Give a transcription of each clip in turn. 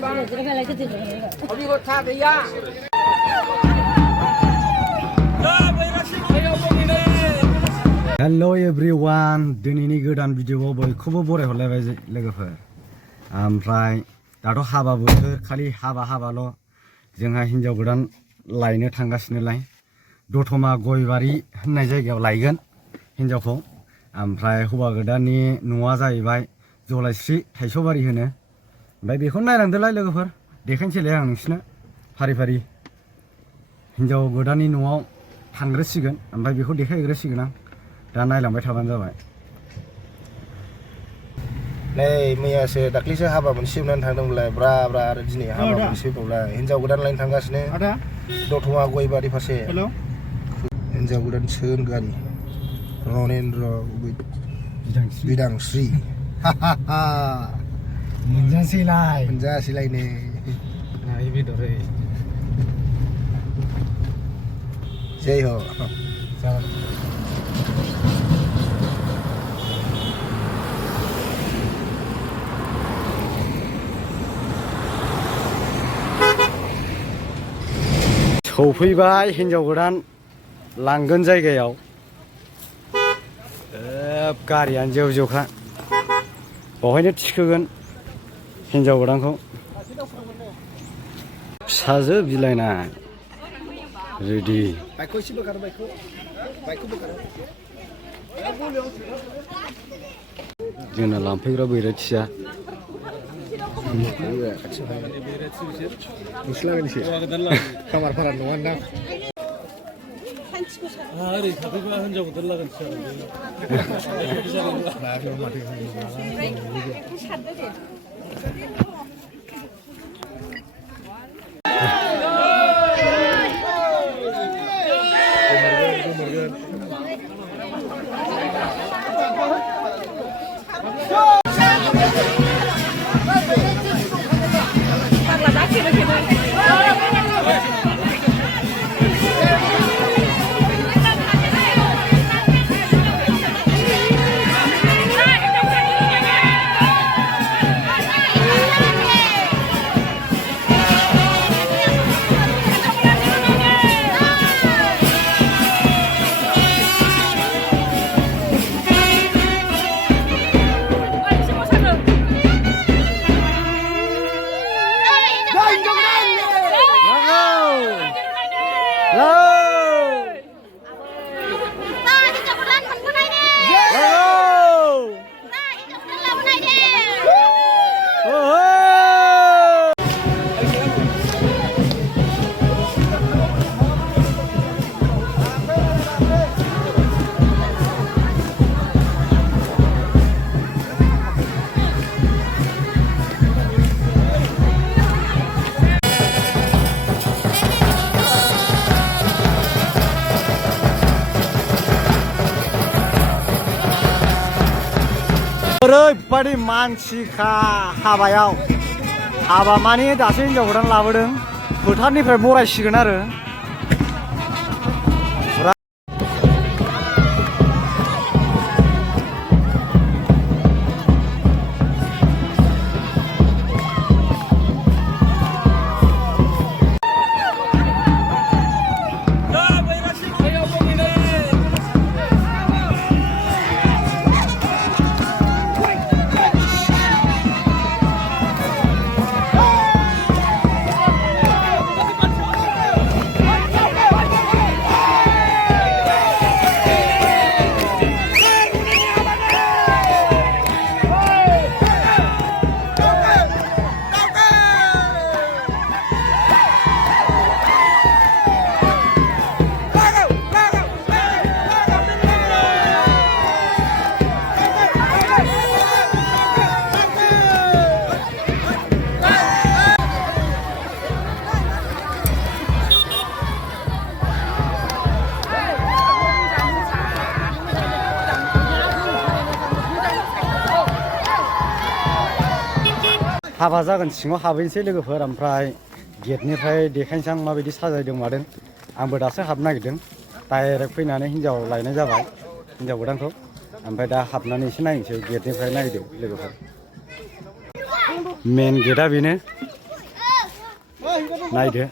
Hello everyone, दिनैनि गोदान भिडिअआव बयखौबो बरायहरलायबाय लोगोफोर। ओमफ्राय दाथ' हाबा बोथोर, खालि हाबाल' जोंहा हिन्जाव गोदान लायनो थांगासिनोलाय। दतमा गयबारि होननाय जायगायाव लायगोन हिन्जावखौ। ओमफ्राय हौवा गोदाननि न'आ जाहैबाय जलायस्रि थाइसौबारि होनो। ओमफ्राय बेखौनो नायलांदोलाय लोगोफोर, देखायनोसैलाय आं नोंसिनो फारि फारि। हिन्जाव गोदाननि न'आव थांग्रोसिगोन, ओमफ्राय बेखौ देखायग्रोसिगोन आं। दा नायलांबाय थाबानो जाबाय। नै मैयासो दाख्लैसो हाबा मोनसे सिमनानै थांदोंमोनलाय ब्रा आरो दिनै हाबा मोनसे फैबावलाय। हिन्जाव गोदान लायनो थांगासिनो दतमा गयबारि फारसे। हिन्जाव गोदान सोन गारि रनेन्द्र बिदांस्रि मोनजासैलाय नै बेदरै जय हो। सौफैबाय हिन्जाव गोदान लांगोन जायगायाव। गारियानो जेव जेवखा, बेवहायनो थिखोगोन हिन्जाव गोदानखौ। फिसाजो बिलाइनाय रेडि। जोंना लांफैग्रा बैराथिया खामारफारा नङा ना ओरै थाफैबा हिन्जाव गोदान लागोनसो ओरैबायदि मानसिखा हाबायाव। हाबा माने दासो हिन्जाव गोदान लाबोदों, फोथारनिफ्राय बरायसिगोन आरो। हाबा जागोन सिङाव हाबहैनोसै लोगोफोर। ओमफ्राय गेटनिफ्राय देखायनोसै आं माबायदि साजायदों मादों। आंबो दासो हाबनो नागिरदों, डाइरेक्ट फैनानै हिन्जाव लायनाय जाबाय हिन्जाव गोदानखौ। ओमफ्राय दा हाबनानै एसे नायनोसै, गेटनिफ्राय नायदो लोगोफोर। मेन गेटआ बेनो, नायदो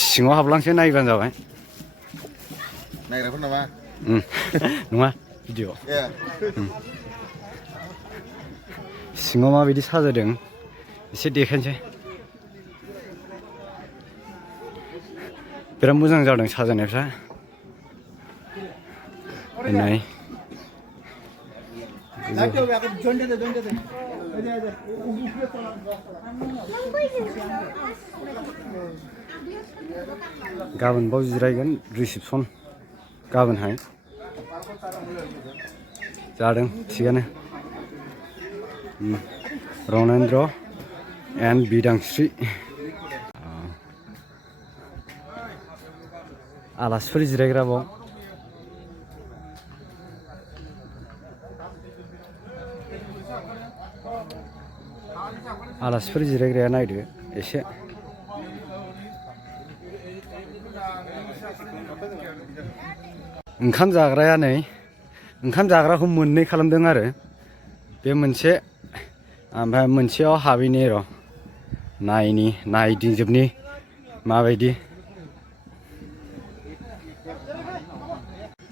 सिङाव हाबलांसो नायबानो जाबाय नायग्राफोर नामा नङा भिडिअ सिङाव माबायदि साजायदों एसे देखायनोसै बिराद मोजां जादों साजायनायफ्रा नै गाबोन बाव जिरायगोन रिसेपसन गाबोनहाय जादों थिगानो रनेन्द्र एन्ड बिदांस्रि आलासिफोर जिरायग्रा बाव आलासिफोर जिरायग्राया नायदो एसे ओंखाम जाग्राया नै ओंखाम जाग्राखौ मोननै खालामदों आरो बे मोनसे ओमफ्राय मोनसेयाव हाबैनि र' नायदिंजोबनि माबायदि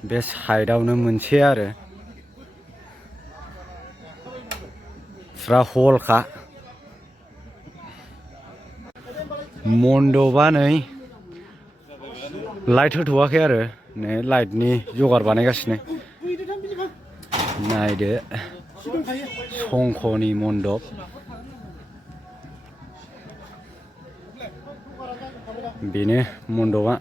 बे साइडआवनो मोनसे आरो फुरा हलखा मन्दपआ नै लाइट होथ'वाखै आरो नै लाइटनि जगार बानायगासिनो नायदो संख'नि मन्दप बेनो मन्दपआ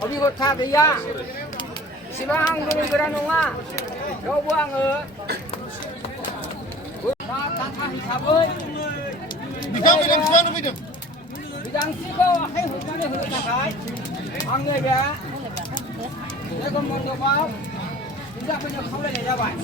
어비고 타비야 시방 동이 그러는가 여보 angờ ta thay sabơi bidang siko hay hukane hukana kai ang người bé để con mong được báo bây giờ bây giờ không lại ra bài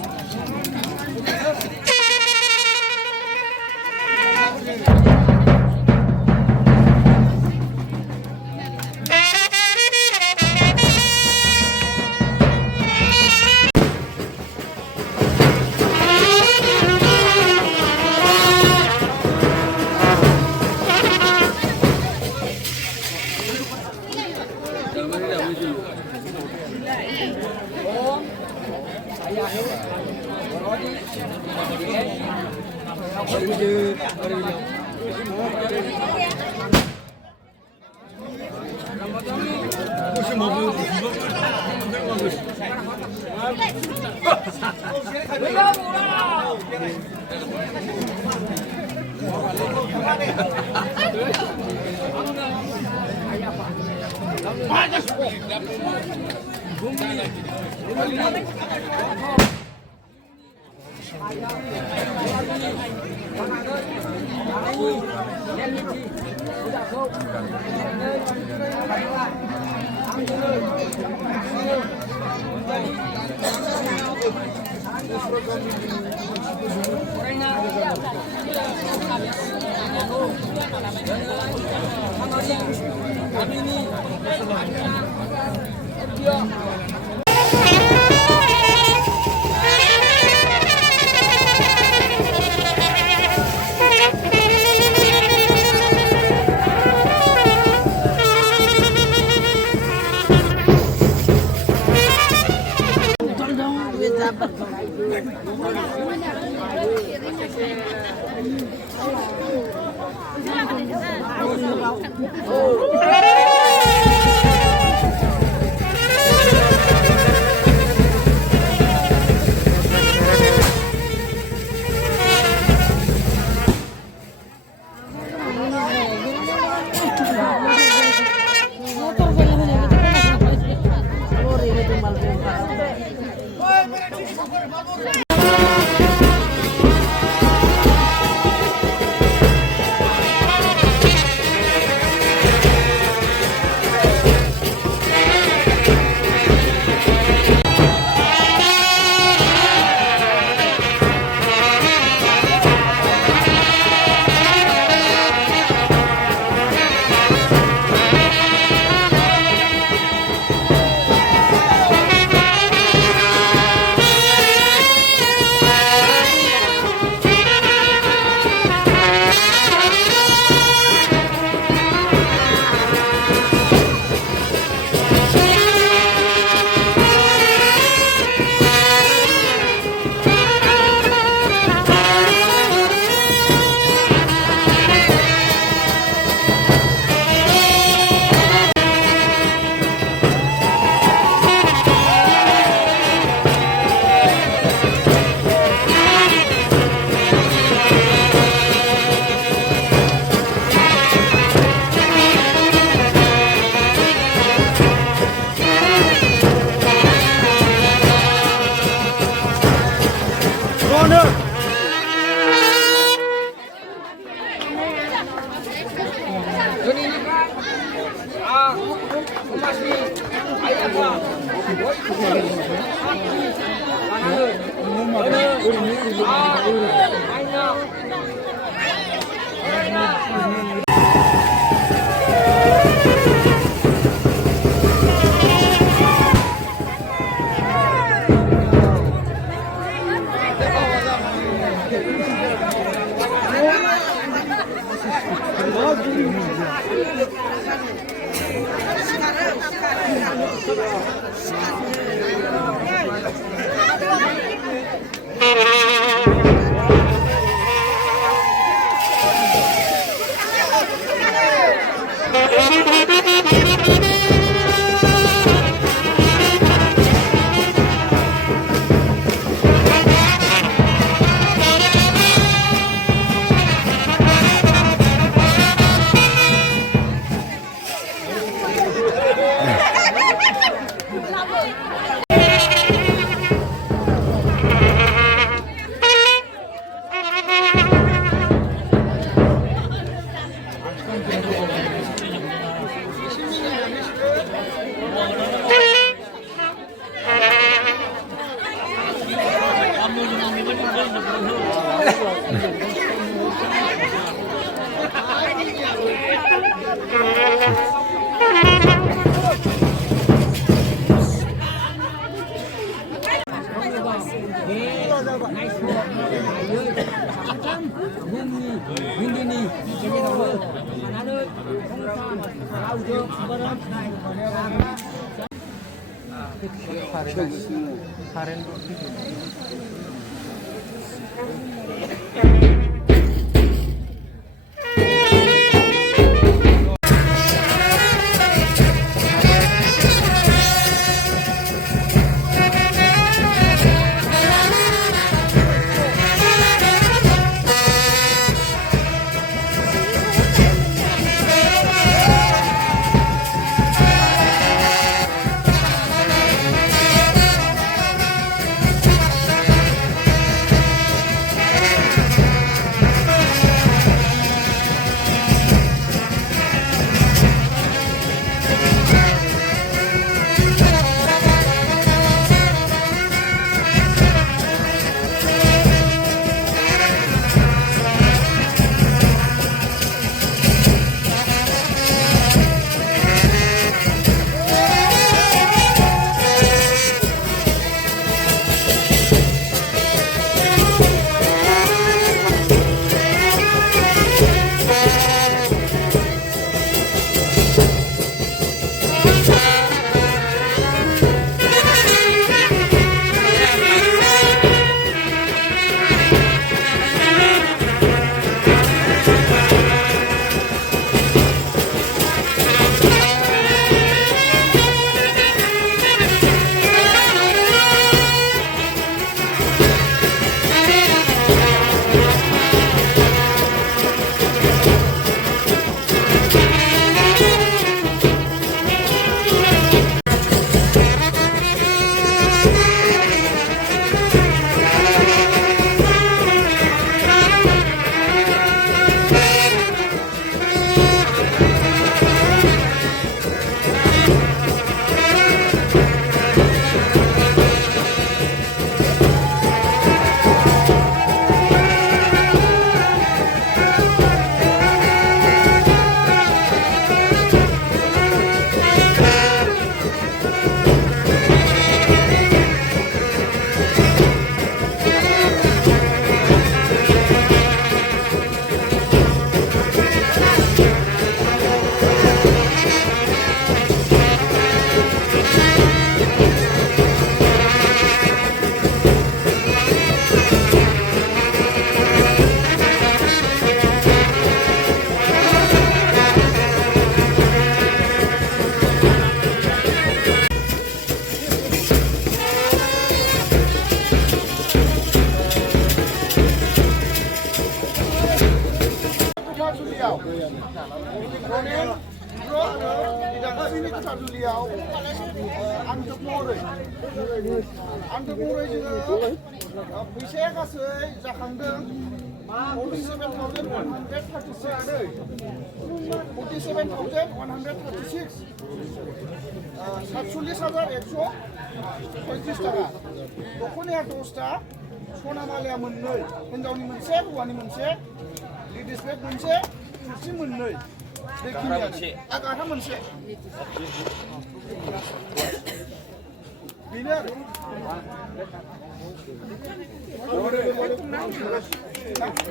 Sekarang जोंनि हिन्दीनि जेरावबो थानानै रावजों फैसाया गासै जाखांदों 47,136 47,135 टाका दख'नाया 10टा सना मालाया मोननै हिनजावनि मोनसे हौवानि मोनसे लेडिस बेग मोनसे थुरसि मोननै गाथा मोनसे बेनो आरो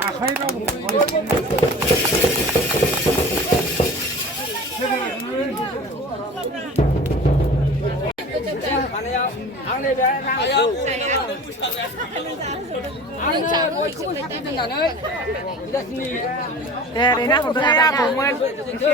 आखाइ राव आंनि बे रांखौ आंनो बयखौबो साख्रि दोननानै बिदासिनि दे ओरैनो हरदो आबौमोन एसे